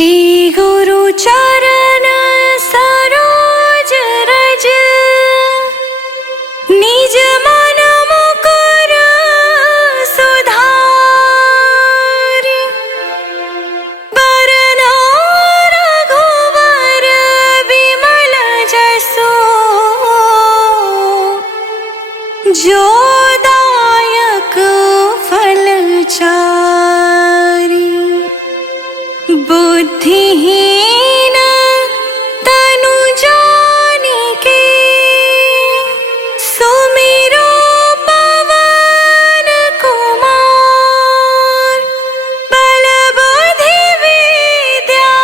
श्री गुरु चरण सरोज रज निज मन मुकुर सुधारि बरनौ रघुवर विमल जसु जो दायक फल चारि। बुद्धिहीन तनु जानिके सुमिरो पवन कुमार। बल बुद्धि विद्या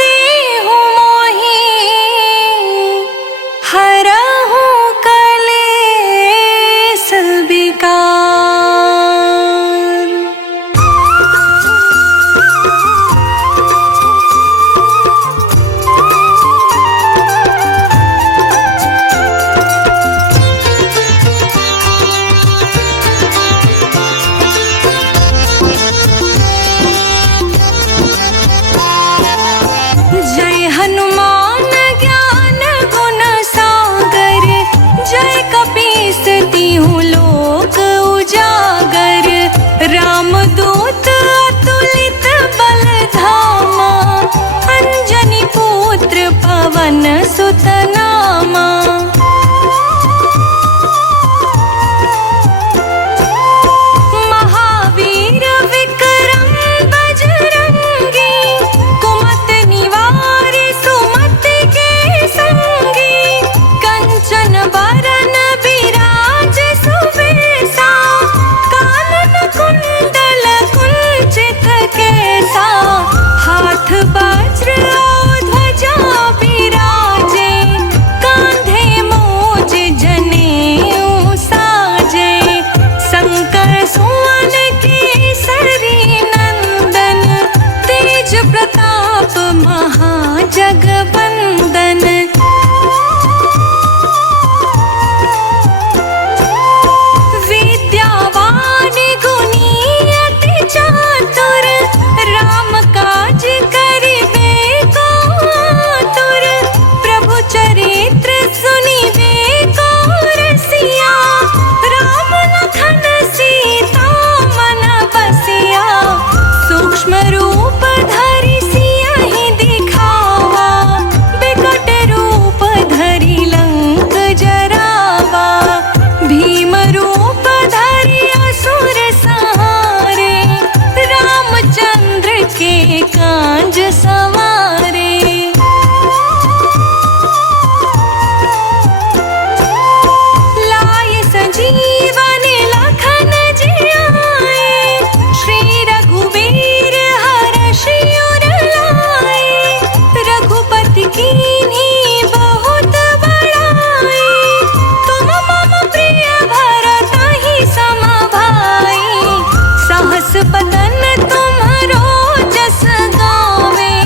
देहु मोहि हरहु कलेस विकार। जय हनुमान ज्ञान गुण सागर जय कपीस तिहुँ लोक उजागर। रामदूत अतुलित बल धामा अंजनी पुत्र पवन सुत नामा। महावीर विक्रम बजरंगी कुमत निवारि सुमत के संगी। कंचन बरन विराज सुबेसा कानन कुंडल कुंचित केसा। हाथ वज्र ध्वजा विराजे कांधे मूज जनेऊ साजे। शंकर सुवन केसरी नंदन तेज प्रताप महाजगवंदन। विद्यावान गुणी अति चातुर राम काज करिबे को आतुर। प्रभु चरित्र सुनिबे को रसिया राम लखन सीता मन बसिया। सूक्ष्म रूप धरि सियहि दिखावा बिकट रूप धरि लंक जरावा। भीम रूप धरि असुर संहारे रामचंद्र के काज सवारे। लाय संजीवन लखन जियाए श्री रघुवीर हरषि उर लाए। रघुपति कीन्ही बहुत बड़ाई तुम मम प्रिय भरतहि सम भाई। सहस बदन तुम्हरो जस गावे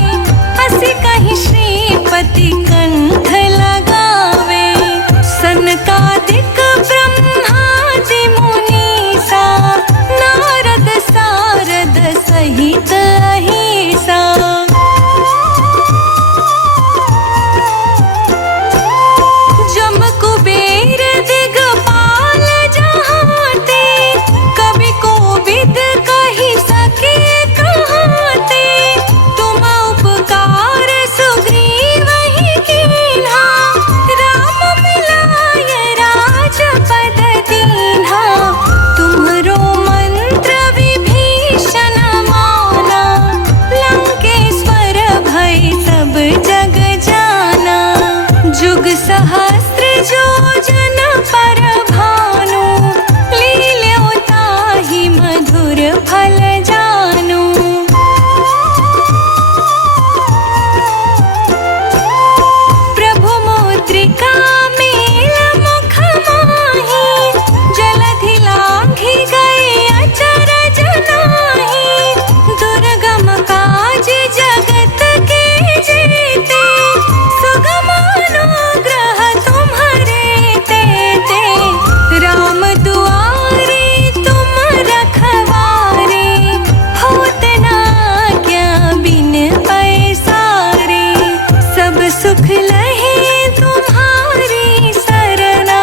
सुख लहे तुम्हारी सरना,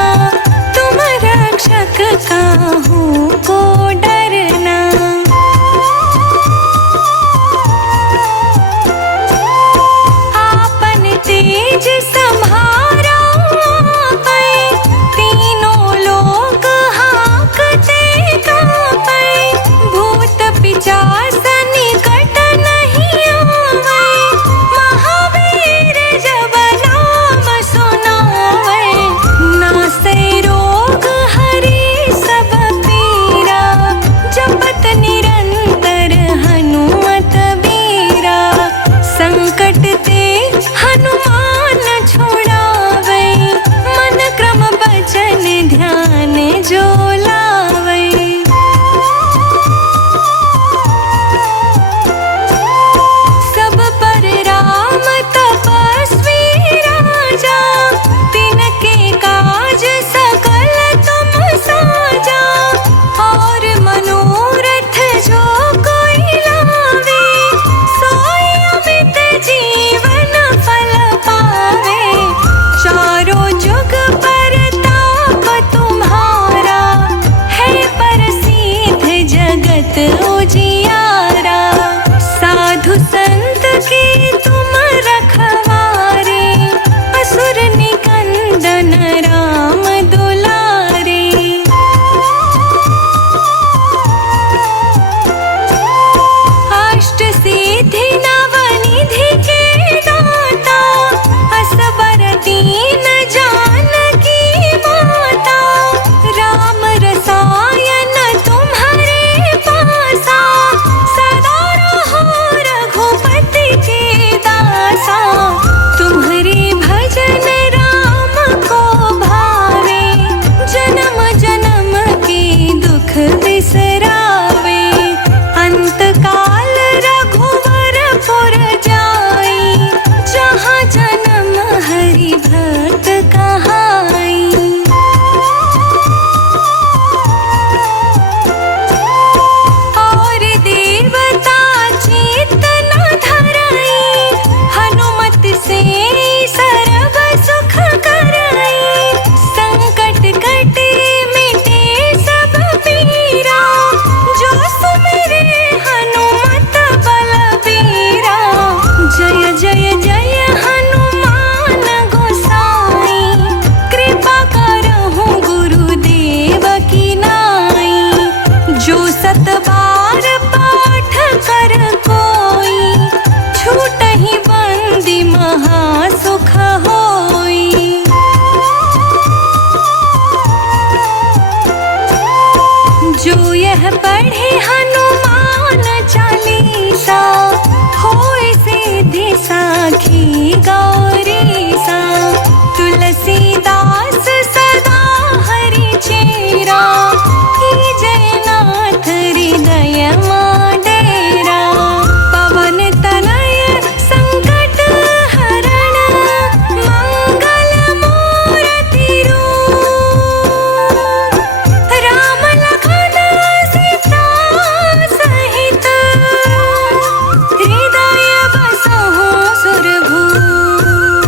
तुम रक्षक काहू को डरना। आपन तेज सम्हारा पै, तीनों लोग हाँकते कांपै। भूत पिशाच निकट नहीं आवे, महावीर जब नाम सुनावे। नासै रोग हरे सब पीरा, जपत निरंतर हनुमत बीरा। संकट ते हनुमान छुड़ावे, मन क्रम वचन ध्यान जो लावे। सब पर राम तपस्वी राजा, तिनके काज सकल तुम साजा। और मनोरथ जो कोई लावे, सोई अमित जीवन फल पावे। चारों जुग परताप तुम्हारा, है प्रसिद्ध जगत उजियारा। साधु संत के तुम रखवारे, असुर निकंदन राम दुलारे। अष्ट सिद्धि नवनिधि के दाता, असबर दीन जानकी माता। राम रसायन तुम्हारे पासा, सदा रहो रघुपति के दासा। तुम्हारे भजन राम को भावे, जन्म जन्म के दुख बिसरावे। अंत काल रघुवरपुर जाई, जहाँ जन्म हरि भक्त कहाई। और देवता चेतन धरई, हनुमत से सर्व सुख करई। संकट कटे मिटे सब पीरा, जो सुमिरे हनुमत बलबीरा। जय जय जय हनुमान गोसाई, कृपा करहु गुरुदेव की नाई। जो सत बार पाठ कर कोई, छूटहि बंदी महासुख होई। जो यह पढ़े हनुमान चालीसा, होय सिद्धि साखी गौरीसा। तुलसीदास सदा हरि चेरा, जयनाथ हृदय डेरा। पवन तनय संकट हरण, मंगल मूर्ति रूप। राम लखन सीता सहित, हृदय बसहु सुरभूप।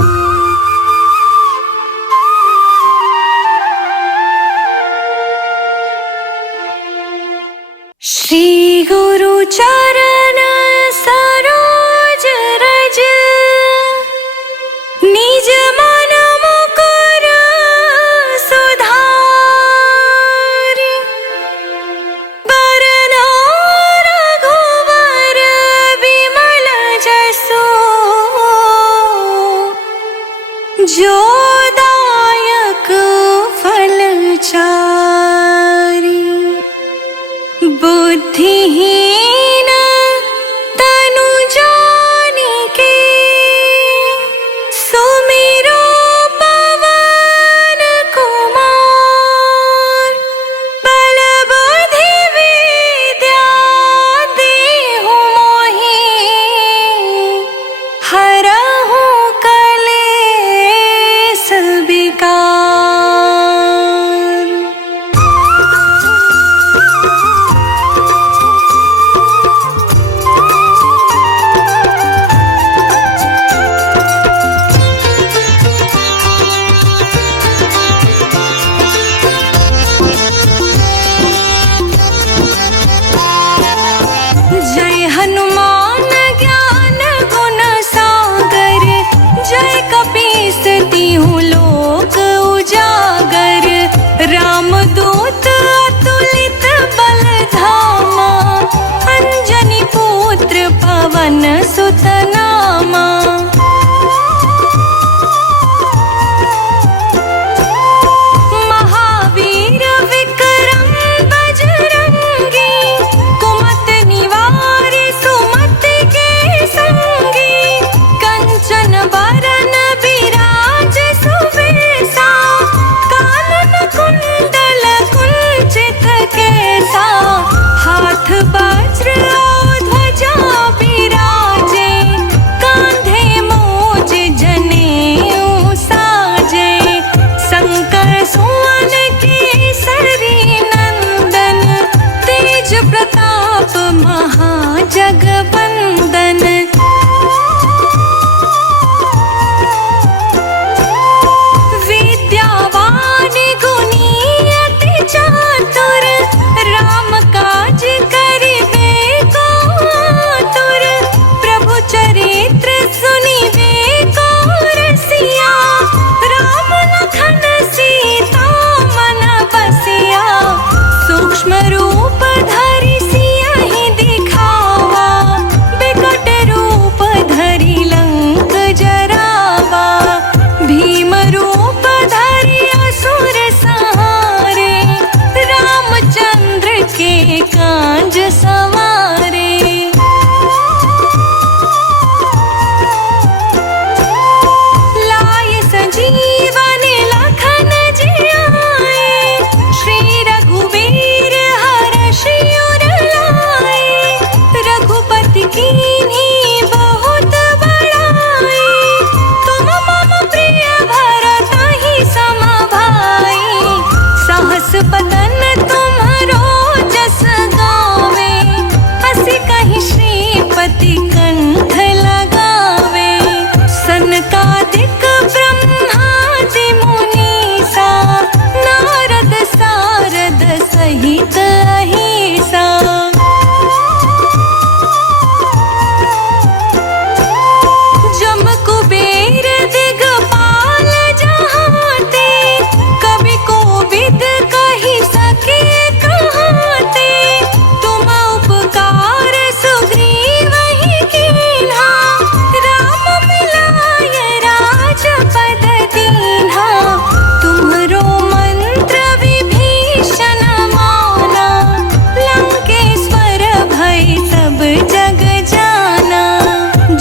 श्री गुरु चरण सरोज रज, निज मन मुकुर सुधारि। बरना रघुवर विमल जसु, जो दायक फल चारि। बुद्धिहीन तनु जानिके, सुमिरो पवन कुमार। बल बुद्धि विद्या देहु मोहि, हरहु कलेश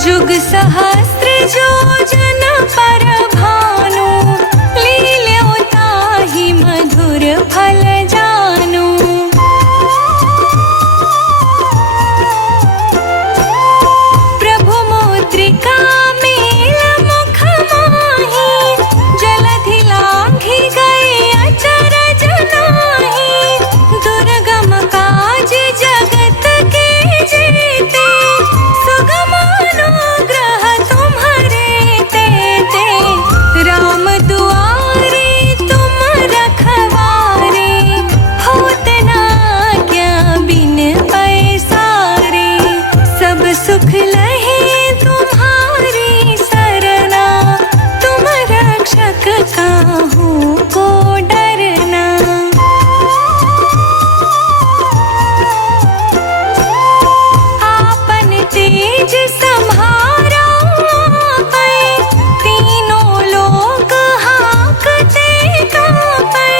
जुग सहस्त्र जो जन पर भानु, लील्यो ताहि मधुर फल जानु। प्रभु मुद्रिका मेल मुख माहि, जलधि लांघि गए अचरज नाहि। दुर्गम काज जगत के जेते, सुगम अनुग्रह तुम्हरे तेते। राम दुआरे तुम रखवारे, होत न क्या बिन पैसारे। सब सुख लहे तुम्हारी सरना, तुम रक्षक काहू को डरना। आपन तेज सम्हारा आपै, तीनों लोक हांकते कांपै।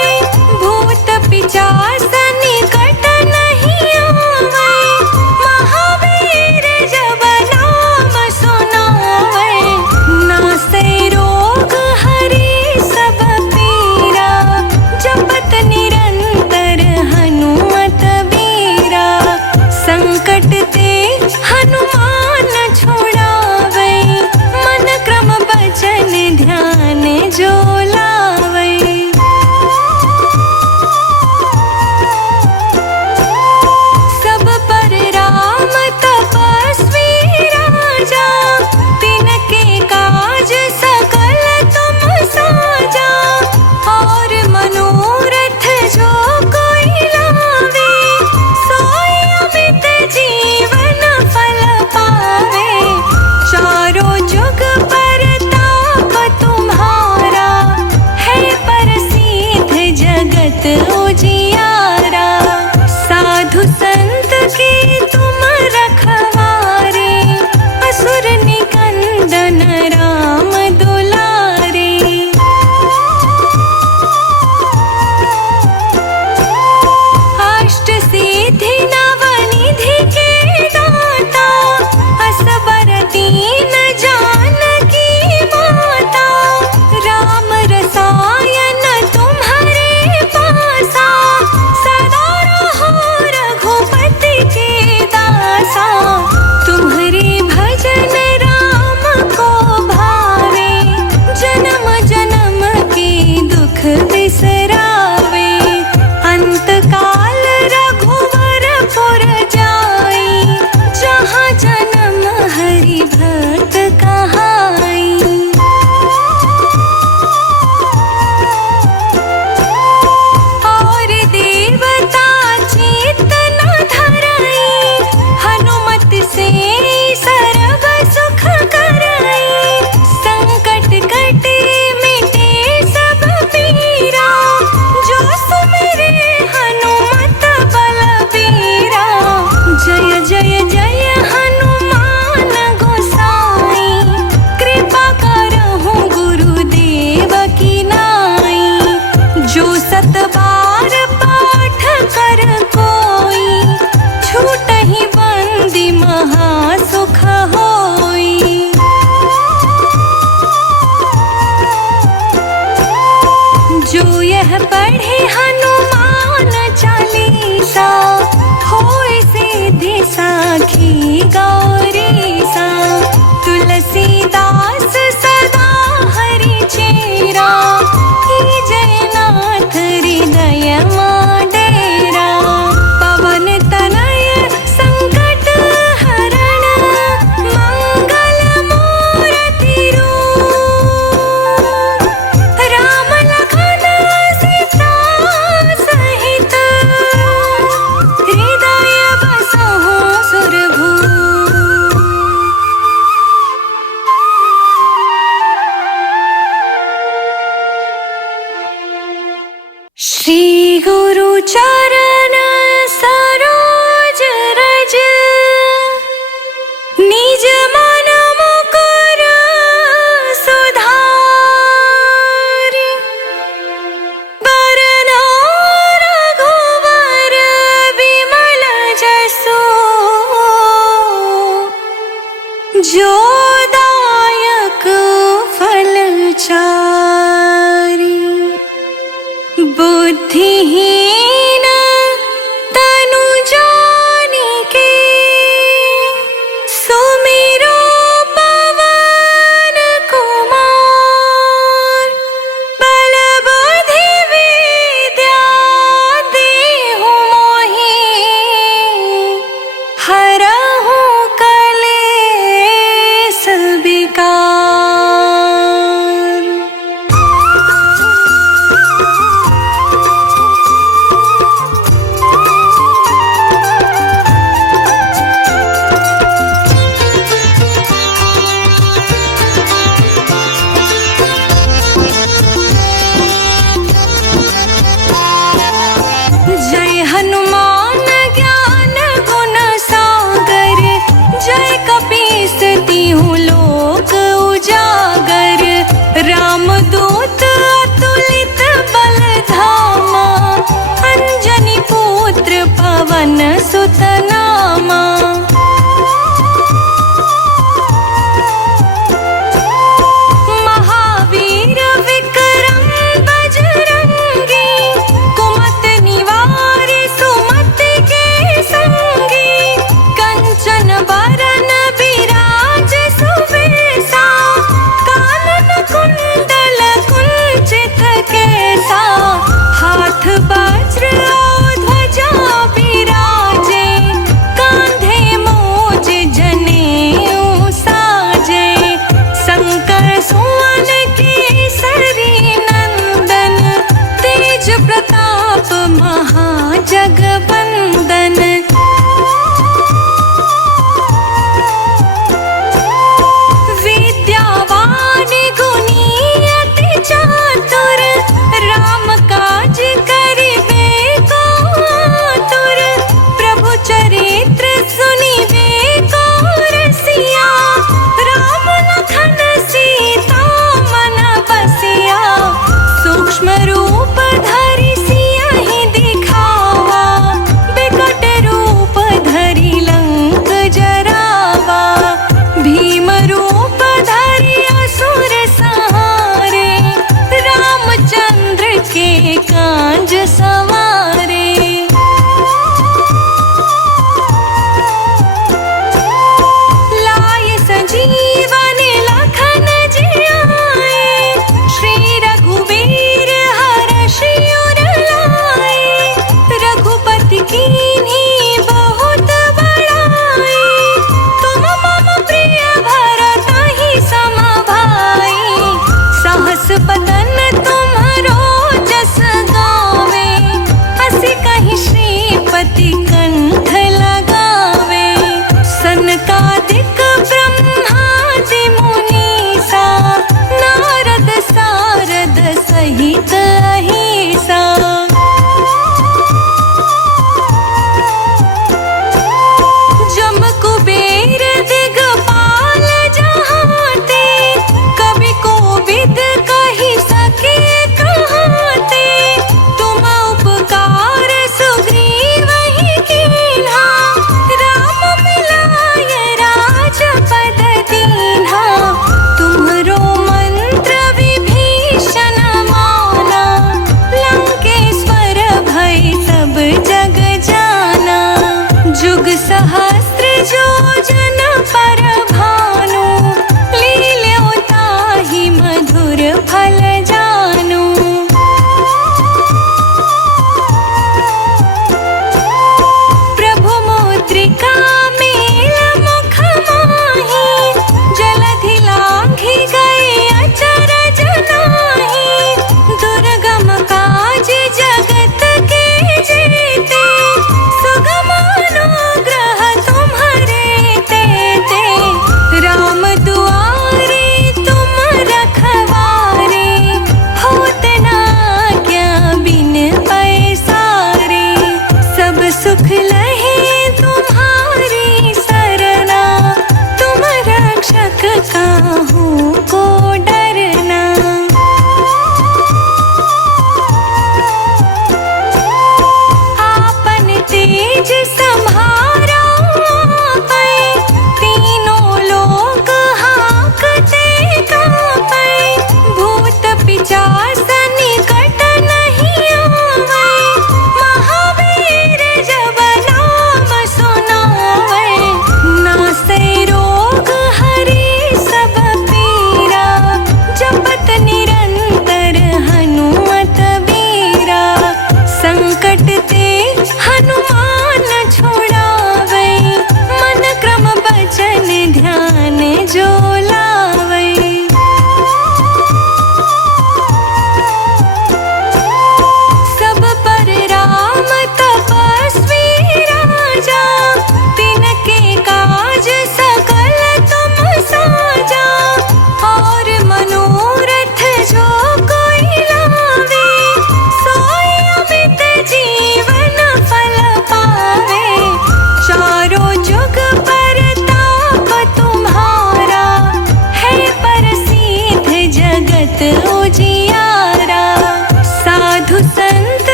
भूत पिशाच निकट नहीं आवै, महावीर जब नाम सुनावै। नासै रोग हरे सब पीरा, जपत निरंतर हनुमत बीरा। संकट ते हनुमान छुड़ावै, मन क्रम बचन ध्यान जो लावै। सब पर राम तपस्वी राजा, तिनके काज सकल तुम साजा। और मनोरथ जो कोई लावे, सोई अमित जीवन फल पावे। चारों जुग परताप तुम्हारा, है प्रसिद्ध जगत उजियारा। साधु संत के तुम रखवारे, असुर निकंदन राम दुलारे। अष्ट सिद्धि नव निधि के दाता, असबर दीन जानकी माता। राम रसायन तुम्हारे पासा, सदा रहो रघुपति के दासा। तुम्हारे भजन राम को भावे, जन्म जन्म के दुख बिसरावे। अंत काल रघुवर पुर जाई, जहाँ जन्म हरि भक्त कहाई। और देवता चित्त न धरई, हनुमत से सर्व सुख करई। संकट कटे मिटे सब पीरा, जो सुमिरे हनुमत बलबीरा। जय जय जय हनुमान गोसाई, कृपा करहु गुरुदेव की नाई। जो सत बार पाठ कर कोई, छूटहि बंदी महासुख होई। जो यह पढ़े हनुमान चालीसा, होय सिद्धि साखी गौरीसा। तुलसीदास सदा हरि चेरा, जय नाथ हृदय डेरा। पवन तनय संकट हरण, मंगल मूर्ति रूप। राम लखन सीता सहित, हृदय बसहु सुरभूप। श्री गुरु चरण सरोज रज, निज मन मुकुर सुधारि। बरना रघुवर विमल जसु, जो दायक फलचारी। बुद्धिहीन तनु जानिके सुमिरो पवन कुमार। बल बुद्धि विद्या देहु मोहि हरहु कलेस विकार। जय हनुमान ज्ञान गुण सागर। जय कपीस तिहु लोक उजागर। रामदूत अतुलित बल धामा। अंजनी पुत्र पवन सुत नामा। महावीर विक्रम बजरंगी। कुमत निवारि सुमति के संगी। कंचन बरन विराज सुबेसा। कानन कुंडल कुंचित केसा। हाथ वज्र और ध्वजा विराजे। कांधे मूज जनेऊ साजे। शंकर सुवन केसरी नंदन। तेज प्रताप महाजगवंदन। विद्यावान गुणी अति चातुर। राम काज करिबे को आतुर। प्रभु चरित्र सुनिबे को रसिया। राम लखन सीता मन बसिया। सूक्ष्म रूप धरि सियहि दिखावा। बिकट रूप धरि लंक जरावा। भीम रूप धरि असुर संहारे। रामचंद्र के काज सवारे। लाय संजीवन लखन जियाए। श्री रघुवीर हरषि उर लाए। रघुपति कीन्ही बहुत बड़ाई। तुम मम प्रिय भरतहि सम भाई। सहस बदन तुम्हरो जस गावे। असी कहि श्रीपति कंठ लगावे। सनकादिक ब्रह्मादि मुनीसा। नारद सारद सहित अहिसा। जम कुबेर दिगपाल जहाते। कवि कोविद कहि सके कहाते। तुम उपकार सुग्रीवहि कीन्हा। राम मिलाय राजपद दीन्हा। तुम्हरो मंत्र विभीषण माना। लंकेश्वर भय सब जग जाना। जुग सहस्त्र योजन पर भानु। लील्यो ताहि मधुर फल जानु। प्रभु मुद्रिका मेल मुख माहि। जलधि लांघि गए अचरज नाही। दुर्गम काज जगत के जेते। सुगम अनुग्रह तुम्हरे तेते। राम दुआरे तुम रखवारे। होत न क्या बिन पैसारे। सब सुख लहे तुम्हारी सरना। तुम रक्षक काहू को डरना। आपन तेज सम्हारा आपै। तीनों लोक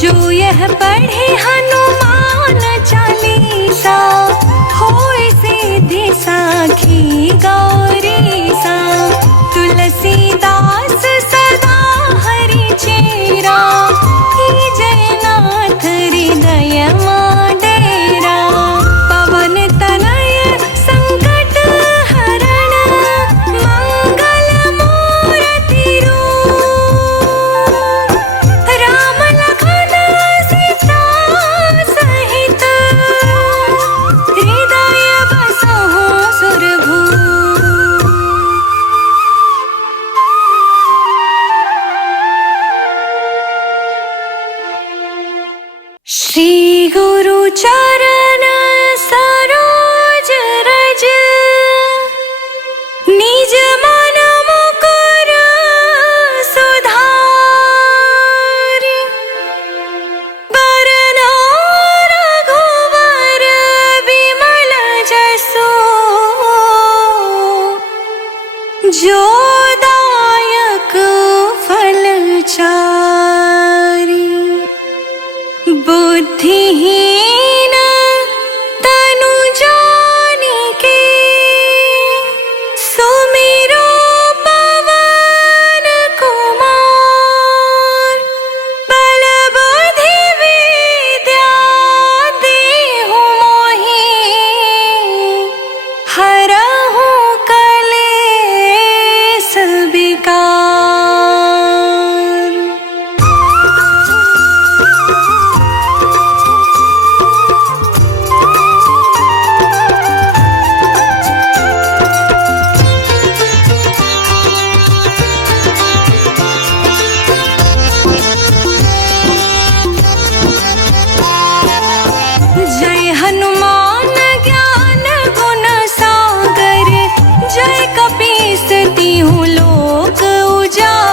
जो यह पढ़े हनुमान चालीसा, होए सिद्धि साखी गौरीसा। तुलसीदास सदा हरि चेरा, जयनाथ हृदय डेरा। पवन तनय संकट हरण, मंगल मूर्ति रूप। राम लखन सीता सहित, हृदय बसहु सुरभूप। श्री गुरु चरण सरोज रज, निज मन मुकुर सुधारि। बरनउँ रघुवर विमल जसु, जो दायक फल चारि। बुद्धिहीन तनु जानिके, सुमिरो पवन कुमार। बल बुद्धि विद्या देहु मोहि, हरहु कलेस विकार। जय हनुमान ज्ञान गुण सागर, जय कपीस तिहुँ लोक उजागर।